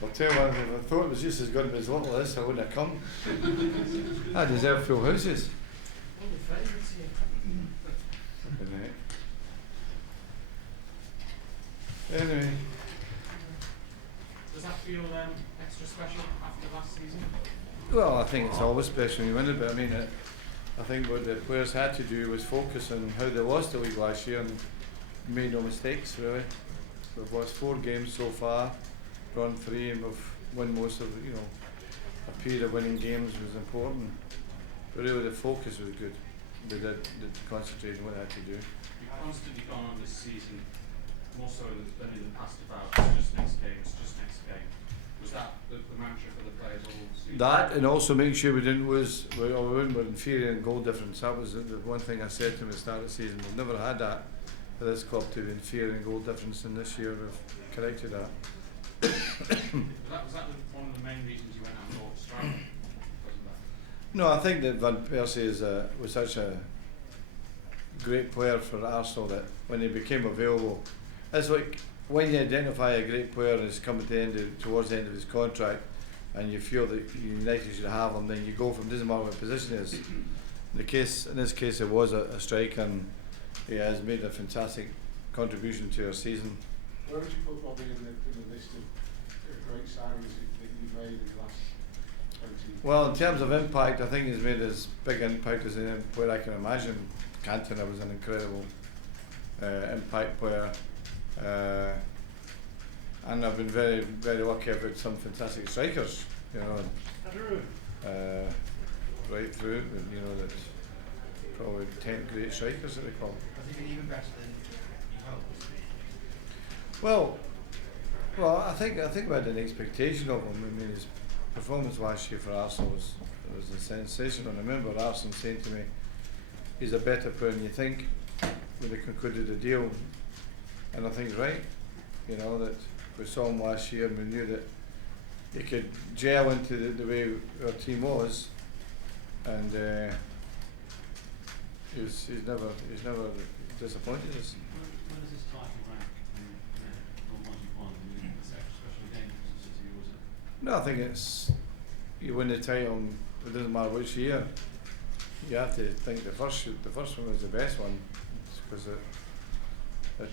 I'll tell you what, if I thought it was just as good as little as this, I wouldn't have come. I deserve full houses. Anyway. Does that feel extra special after last season? Well, I think it's always special when you win it, but I mean, I think what the players had to do was focus on how they lost the league last year and made no mistakes, really. We've lost 4 games so far, drawn 3, and we've won most of, a period of winning games was important. But really the focus was good. They did concentrate on what they had to do. You've constantly gone on this season, more so than in the past, about just next game, it's just next game. Was that the mantra for the players all season? That, and also making sure we didn't lose, we were inferior in goal difference. That was the one thing I said to them at the start of the season. We've never had that for this club, to be inferior in goal difference, and this year we've corrected that. Was that one of the main reasons you went out and bought Striker? No, I think that Van Persie was such a great player for Arsenal that when he became available, it's like when you identify a great player and he's coming towards the end of his contract, and you feel that United should have him, then you go from, doesn't matter what position he is. In this case, it was a striker, and he has made a fantastic contribution to our season. Where would you put Bobby in the list of great signings that you've made in the last 20 years? Well, in terms of impact, I think he's made as big impact as any player I can imagine. Cantona was an incredible impact player. And I've been very, very lucky. I've had some fantastic strikers, right through, that probably 10 great strikers at the club. Has he been even better than you hoped? Well, I think we had an expectation of him. I mean, his performance last year for Arsenal was a sensation. And I remember Arsenal saying to me, he's a better player than you think when they concluded the deal. And I think he's right. That we saw him last year and we knew that he could gel into the way our team was, and he's never disappointed us. When does this title rank on what you won? It's especially dangerous in City, was it? No, I think it's, you win the title, it doesn't matter which year. You have to think the first one was the best one, because it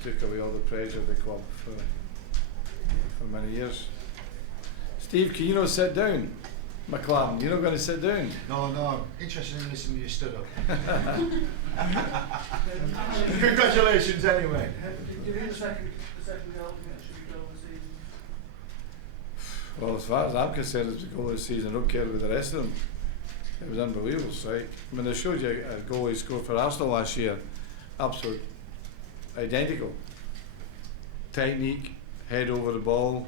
took away all the pressure of the club for many years. Steve, can you not sit down? McLaren, you're not going to sit down? No, I'm interested in listening to you stood up. Congratulations anyway. Give him the second goal, should we go this season? Well, as far as I'm concerned, it's the goal this season. I don't care with the rest of them. It was unbelievable, right? I mean, I showed you a goal he scored for Arsenal last year. Absolute identical. Technique, head over the ball,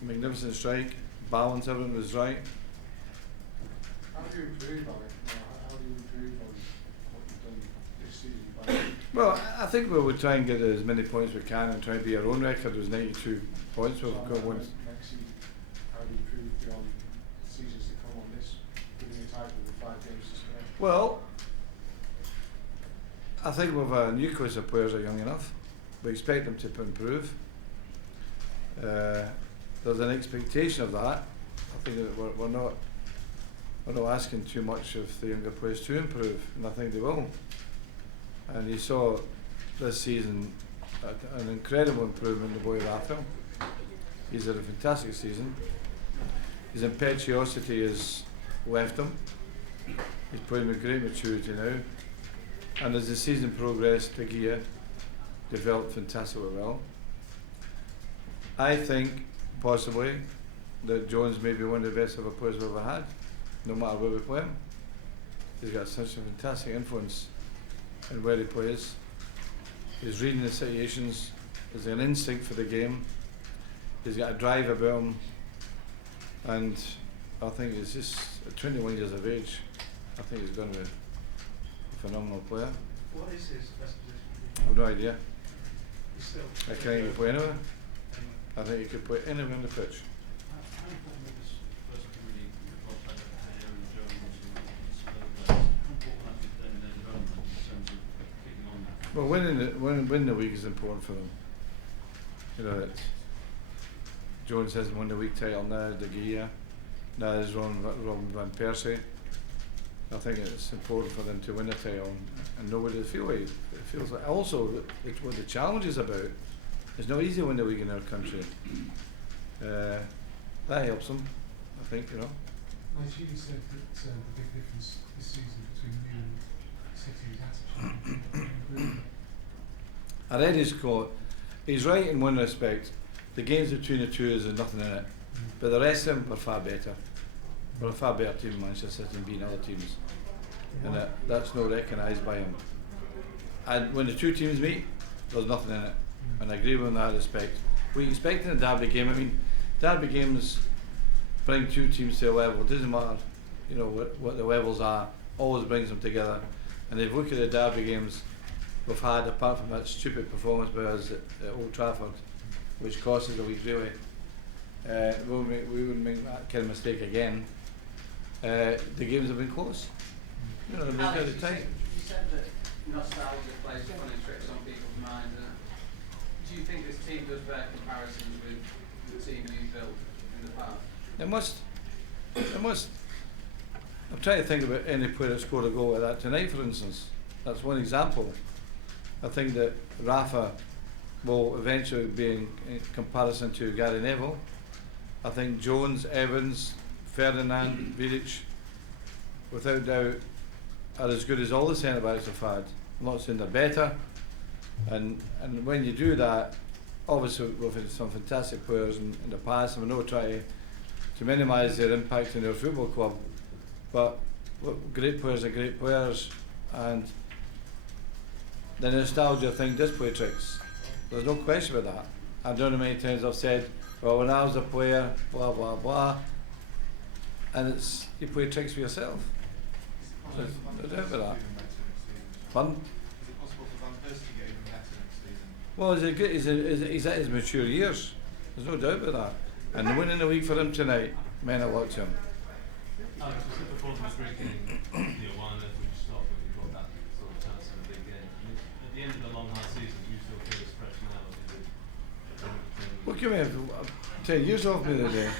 magnificent strike, balance, everything was right. How do you improve on it? How do you improve on what you've done this season? Well, I think we would try and get as many points as we can and try and be our own record. It was 92 points. We've got one. Next season, how do you improve beyond seasons to come on this, giving a title with 5 games to spare? Well, I think with our Newcastle players are young enough. We expect them to improve. There's an expectation of that. I think that we're not asking too much of the younger players to improve, and I think they will. And you saw this season an incredible improvement in the boy Raphael. He's had a fantastic season. His impetuosity has left him. He's playing with great maturity now. And as the season progressed, De Gea developed fantastically well. I think possibly that Jones may be one of the best ever players we've ever had, no matter where we play him. He's got such a fantastic influence in where he plays. He's reading the situations, he's got an instinct for the game, he's got a drive about him, and I think he's just at 21 years of age, I think he's going to be a phenomenal player. What is his best position? I've no idea. He's still. I think he could play anywhere. I think he could play anywhere on the pitch. How important was first Premier League clubs like Aaron Jones and how important has been in their development in terms of kicking on that? Well, winning the league is important for them. Jones hasn't won the league title now, De Gea, now there's Robin van Persie. I think it's important for them to win the title, and nobody it feels like also what the challenge is about. It's not easy to win the league in our country. That helps them, I think, you know. Nice, you said that the big difference this season between you and City's attitude. I read his quote. He's right in one respect. The games between the two is there's nothing in it, but the rest of them were far better. We're a far better team than Manchester City and beating other teams, and that's not recognised by him. And when the two teams meet, there's nothing in it, and I agree with him in that respect. We expect in a derby game. I mean, derby games bring two teams to a level. It doesn't matter, you know, what the levels are. Always brings them together. And if you look at the derby games we've had, apart from that stupid performance by us at Old Trafford, which cost us a week really, we wouldn't make that kind of mistake again. The games have been close. You know, they've been Alex, very tight. you said that nostalgia plays funny tricks on people's minds. Do you think this team does bear comparisons with the team you built in the past? It must. I'm trying to think about any player that scored a goal like that tonight, for instance. That's one example. I think that Rafa will eventually be in comparison to Gary Neville. I think Jones, Evans, Ferdinand, Vidic, without doubt, are as good as all the centre-backs have had. I'm not saying they're better. And when you do that, obviously we've had some fantastic players in the past, and we're not trying to minimise their impact in their football club. But look, great players are great players, and the nostalgia thing does play tricks. There's no question about that. I don't know how many times I've said, well, when I was a player, blah blah blah, and it's you play tricks for yourself. There's no doubt about that. Pardon? Is it possible for Van Persie to get even better next season? Well, he's at his mature years. There's no doubt about that. And winning the league for him tonight meant a lot to him. Alex, was it before the Madrid game, why on earth would you stop when you got that sort of chance in a big game? I mean, at the end of the long hard season, do you still feel as fresh now as you did? Well, give me 10 years off me the day.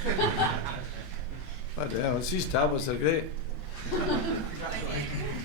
Bloody hell, these tablets are great. Congratulations.